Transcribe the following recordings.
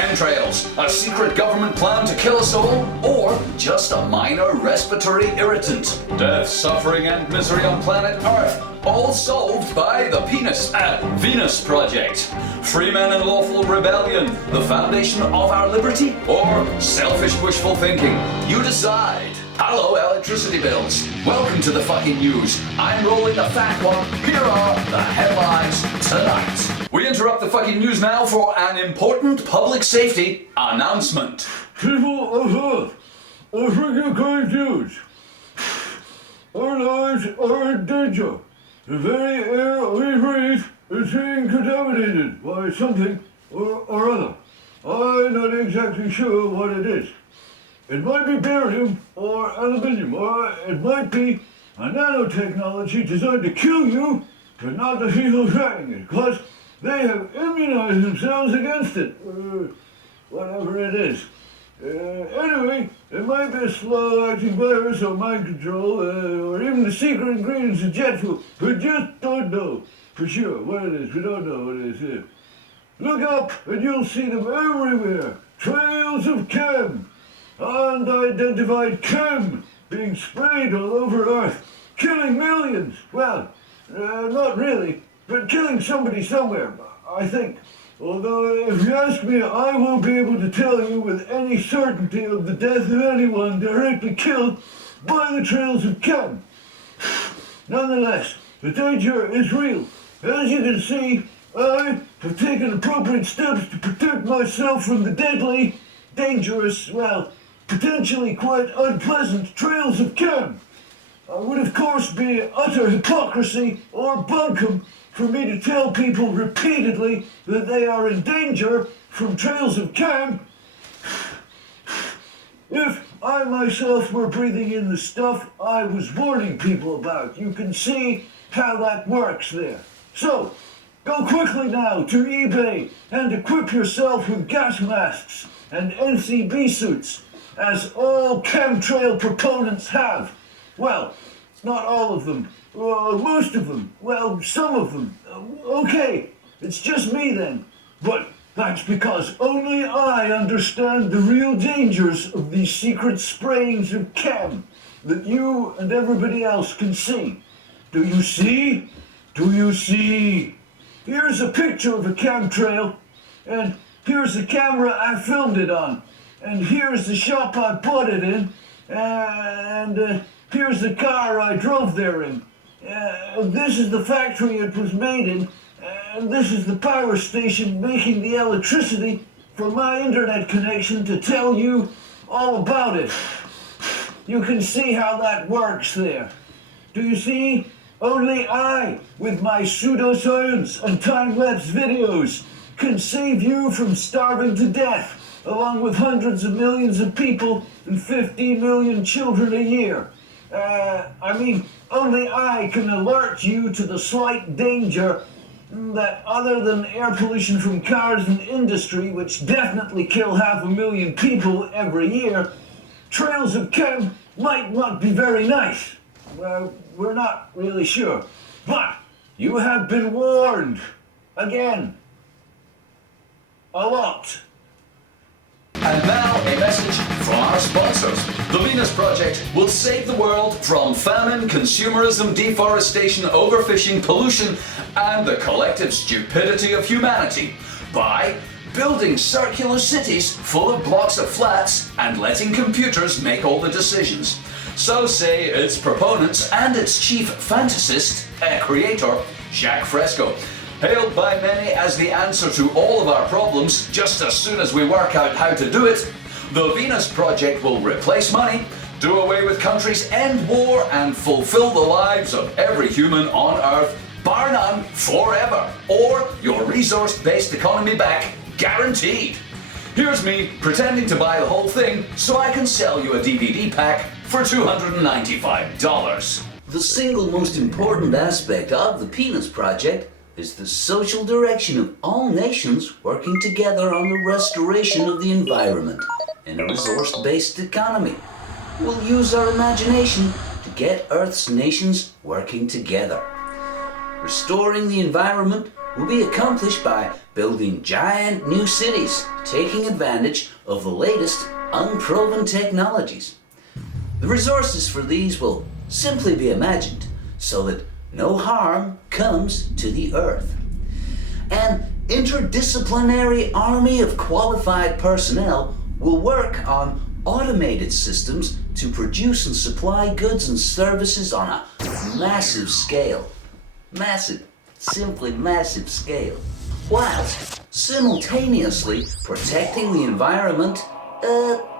Chemtrails, a secret government plan to kill us all, or just a minor respiratory irritant? Death, suffering and misery on planet Earth, all solved by the Venus Project. Free men and lawful rebellion, the foundation of our liberty, or selfish wishful thinking? You decide. Hello, electricity bills. Welcome to the fucking news. I'm rolling the fat one. Here are the headlines tonight. We interrupt the fucking news now for an important public safety announcement. People of Earth, I think you're confused. Our lives are in danger. The very air we breathe is being contaminated by something or other. I'm not exactly sure what it is. It might be barium or aluminium, or it might be a nanotechnology designed to kill you, but not the people trying it, because they have immunized themselves against it. Whatever it is. Anyway, it might be a slow-acting virus or mind control, or even the secret ingredients of jet fuel. We just don't know for sure what it is. We don't know what it is. Look up and you'll see them everywhere. Trails of chem. Unidentified chem being sprayed all over Earth, killing millions. Well, not really, but killing somebody somewhere, I think. Although, if you ask me, I won't be able to tell you with any certainty of the death of anyone directly killed by the trails of chem. Nonetheless, the danger is real. As you can see, I have taken appropriate steps to protect myself from the deadly, dangerous, well, potentially quite unpleasant trails of chem. It would of course be utter hypocrisy or bunkum for me to tell people repeatedly that they are in danger from trails of chem if I myself were breathing in the stuff I was warning people about. You can see how that works there. So, go quickly now to eBay and equip yourself with gas masks and NCB suits, as all chemtrail proponents have. Well, not all of them. Most of them. Well, some of them. Okay, it's just me then. But that's because only I understand the real dangers of these secret sprayings of chem that you and everybody else can see. Do you see? Do you see? Here's a picture of a chemtrail, and here's the camera I filmed it on. And here's the shop I bought it in, and here's the car I drove there in. This is the factory it was made in, and this is the power station making the electricity for my internet connection to tell you all about it. You can see how that works there. Do you see? Only I, with my pseudoscience and time-lapse videos, can save you from starving to death, along with hundreds of millions of people and 15 million children a year. Only I can alert you to the slight danger that, other than air pollution from cars and industry, which definitely kill 500,000 people every year, trails of chem might not be very nice. Well, we're not really sure. But you have been warned. Again. A lot. And now a message from our sponsors. The Venus Project will save the world from famine, consumerism, deforestation, overfishing, pollution, and the collective stupidity of humanity by building circular cities full of blocks of flats and letting computers make all the decisions. So say its proponents and its chief fantasist, creator, Jacques Fresco. Hailed by many as the answer to all of our problems, just as soon as we work out how to do it, the Venus Project will replace money, do away with countries, end war, and fulfill the lives of every human on Earth, bar none, forever, or your resource-based economy back, guaranteed. Here's me pretending to buy the whole thing so I can sell you a DVD pack for $295. The single most important aspect of the Venus Project is the social direction of all nations working together on the restoration of the environment in a resource-based economy. We'll use our imagination to get Earth's nations working together. Restoring the environment will be accomplished by building giant new cities, taking advantage of the latest unproven technologies. The resources for these will simply be imagined so that no harm comes to the Earth. An interdisciplinary army of qualified personnel will work on automated systems to produce and supply goods and services on a massive scale. Massive, simply massive scale. Whilst simultaneously protecting the environment,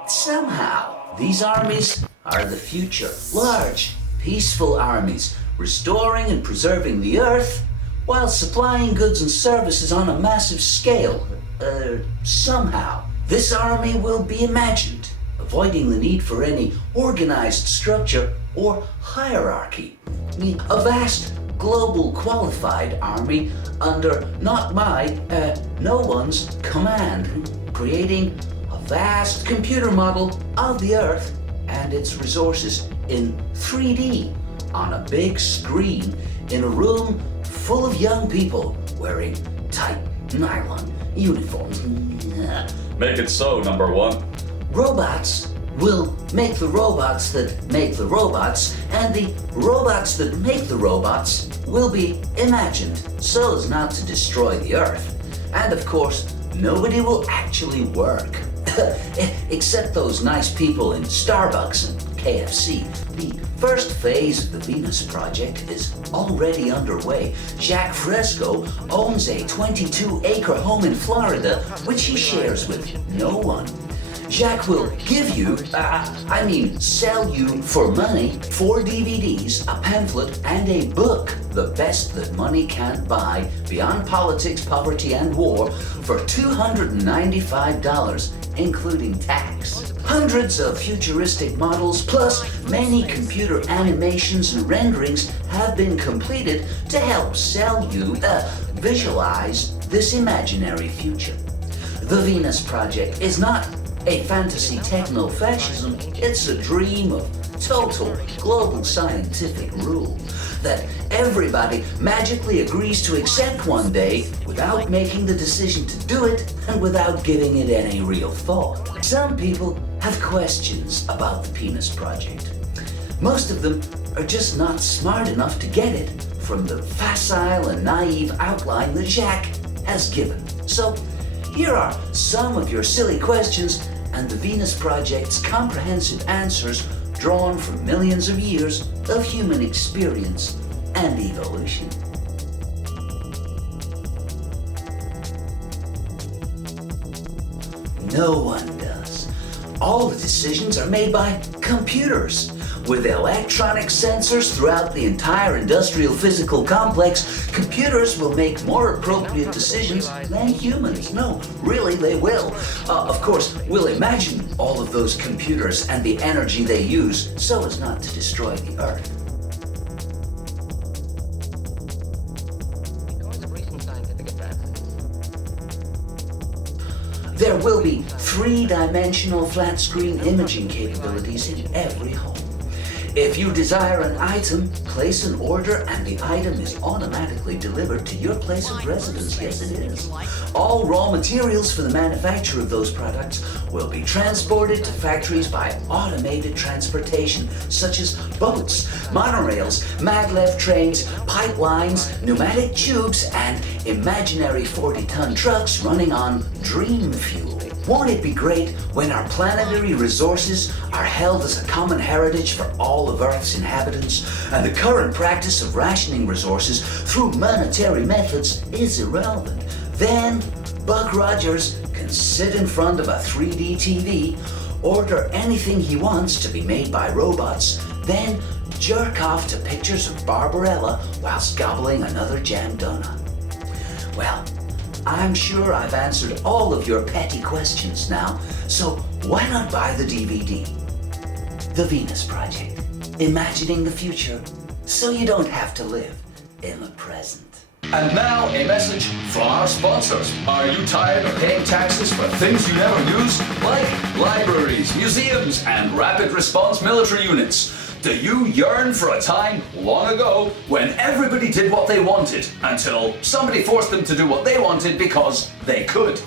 somehow. These armies are the future. Large, peaceful armies, restoring and preserving the Earth while supplying goods and services on a massive scale. Somehow. This army will be imagined, avoiding the need for any organized structure or hierarchy. A vast, global qualified army under not my, no one's command, creating a vast computer model of the Earth and its resources in 3D on a big screen in a room full of young people wearing tight nylon uniforms. Make it so, number one. Robots will make the robots that make the robots, and the robots that make the robots will be imagined so as not to destroy the Earth. And of course, nobody will actually work. Except those nice people in Starbucks and KFC. The first phase of the Venus Project is already underway. Jack Fresco owns a 22-acre home in Florida, which he shares with no one. Jack will give you, sell you for money 4 DVDs, a pamphlet, and a book, the best that money can't buy, Beyond Politics, Poverty, and War, for $295, including tax. Hundreds of futuristic models, plus many computer animations and renderings have been completed to help sell you, visualize this imaginary future. The Venus Project is not a fantasy techno-fascism, it's a dream of total global scientific rule that everybody magically agrees to accept one day without making the decision to do it and without giving it any real thought. Some people have questions about the Venus Project. Most of them are just not smart enough to get it from the facile and naive outline that Jacques has given. So here are some of your silly questions and the Venus Project's comprehensive answers drawn from millions of years of human experience and evolution. No one does. All the decisions are made by computers. With electronic sensors throughout the entire industrial physical complex, computers will make more appropriate decisions than humans. No, really, they will. Of course, we'll imagine all of those computers and the energy they use so as not to destroy the Earth. There will be 3-dimensional flat-screen imaging capabilities in every home. If you desire an item, place an order and the item is automatically delivered to your place of residence. Yes, it is. All raw materials for the manufacture of those products will be transported to factories by automated transportation, such as boats, monorails, maglev trains, pipelines, pneumatic tubes, and imaginary 40-ton trucks running on dream fuel. Won't it be great when our planetary resources are held as a common heritage for all of Earth's inhabitants, and the current practice of rationing resources through monetary methods is irrelevant? Then Buck Rogers can sit in front of a 3D TV, order anything he wants to be made by robots, then jerk off to pictures of Barbarella whilst gobbling another jam donut. Well, I'm sure I've answered all of your petty questions now, so why not buy the DVD? The Venus Project, imagining the future so you don't have to live in the present. And now a message from our sponsors. Are you tired of paying taxes for things you never use? Like libraries, museums, and rapid response military units. Do you yearn for a time long ago when everybody did what they wanted until somebody forced them to do what they wanted because they could?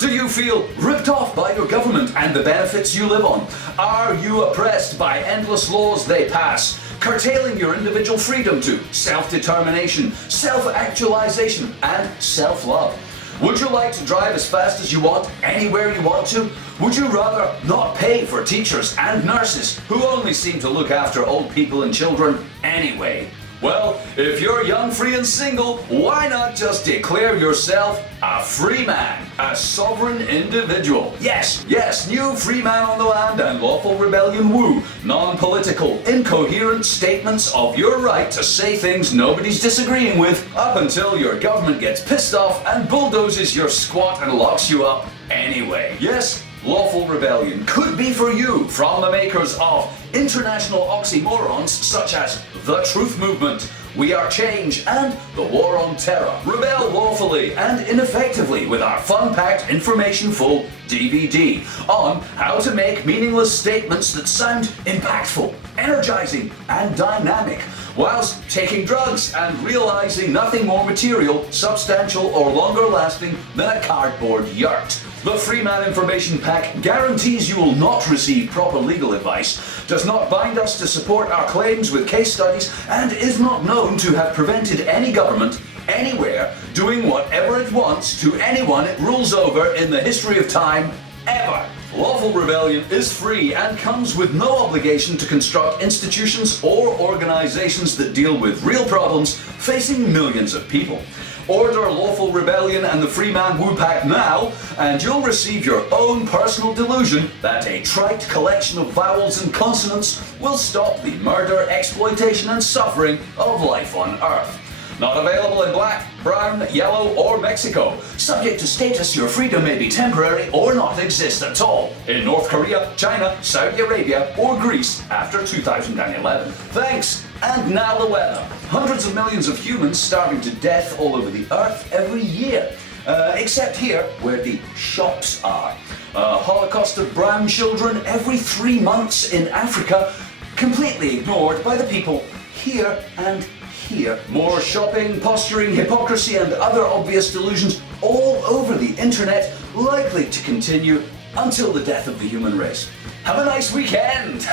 Do you feel ripped off by your government and the benefits you live on? Are you oppressed by endless laws they pass, curtailing your individual freedom to self-determination, self-actualization, and self-love? Would you like to drive as fast as you want, anywhere you want to? Would you rather not pay for teachers and nurses who only seem to look after old people and children anyway? Well, if you're young, free and single, why not just declare yourself a free man, a sovereign individual? Yes, new free man on the land and lawful rebellion woo. Non-political, incoherent statements of your right to say things nobody's disagreeing with up until your government gets pissed off and bulldozes your squat and locks you up anyway. Yes, lawful rebellion could be for you from the makers of international oxymorons such as the Truth Movement, We Are Change, and the War on Terror. Rebel lawfully and ineffectively with our fun-packed, information-full DVD on how to make meaningless statements that sound impactful, energizing, and dynamic, whilst taking drugs and realizing nothing more material, substantial, or longer lasting than a cardboard yurt. The Freeman Information Pack guarantees you will not receive proper legal advice, does not bind us to support our claims with case studies, and is not known to have prevented any government, anywhere, doing whatever it wants to anyone it rules over in the history of time, ever. Lawful rebellion is free and comes with no obligation to construct institutions or organizations that deal with real problems facing millions of people. Order Lawful Rebellion and the Freeman Woo Pack now, and you'll receive your own personal delusion that a trite collection of vowels and consonants will stop the murder, exploitation, and suffering of life on Earth. Not available in black, brown, yellow, or Mexico. Subject to status, your freedom may be temporary or not exist at all in North Korea, China, Saudi Arabia, or Greece after 2011. Thanks! And now the weather. Hundreds of millions of humans starving to death all over the earth every year. Except here, where the shops are. A holocaust of brown children every 3 months in Africa, completely ignored by the people here and here. More shopping, posturing, hypocrisy, and other obvious delusions all over the internet, likely to continue until the death of the human race. Have a nice weekend!